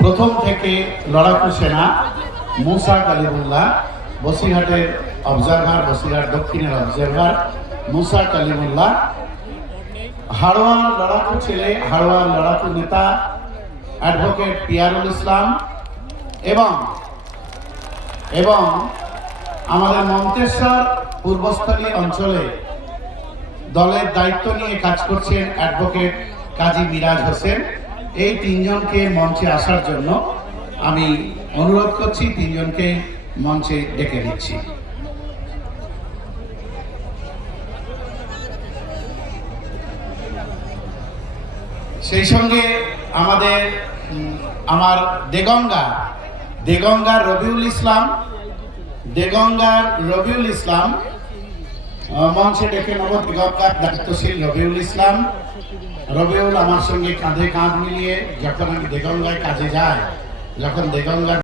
প্রথম থেকে লড়াকু সেনা মুসা কালিমুল্লাহ, বসিরহাটের অবজারভার, বসিরহাট দক্ষিণের অবজারভার মুসা কালিমুল্লাহ, হাড়োয়ার লড়াকু ছেলে, হাড়োয়ার লড়াকু নেতা অ্যাডভোকেট পিয়ারুল ইসলাম এবং এবং আমাদের মন্তেশ্বর পূর্বস্থলী অঞ্চলে দলের দায়িত্ব নিয়ে কাজ করছেন অ্যাডভোকেট কাজী মিরাজ হোসেন। এই তিনজনকে মঞ্চে আসার জন্য আমি অনুরোধ করছি, তিনজনকে মঞ্চে ডেকে দিচ্ছি। সেই সঙ্গে আমার দেগঙ্গার রবিউল ইসলাম মঞ্চে ডেকে নেব। দেগঙ্গার দায়িত্বশীল রবিউল ইসলাম। রবিউল আমার সঙ্গে কাঁধে কাঁধ মিলিয়ে যখন আমি দেগঙ্গায় কাজে যাই, যখন দেগঙ্গার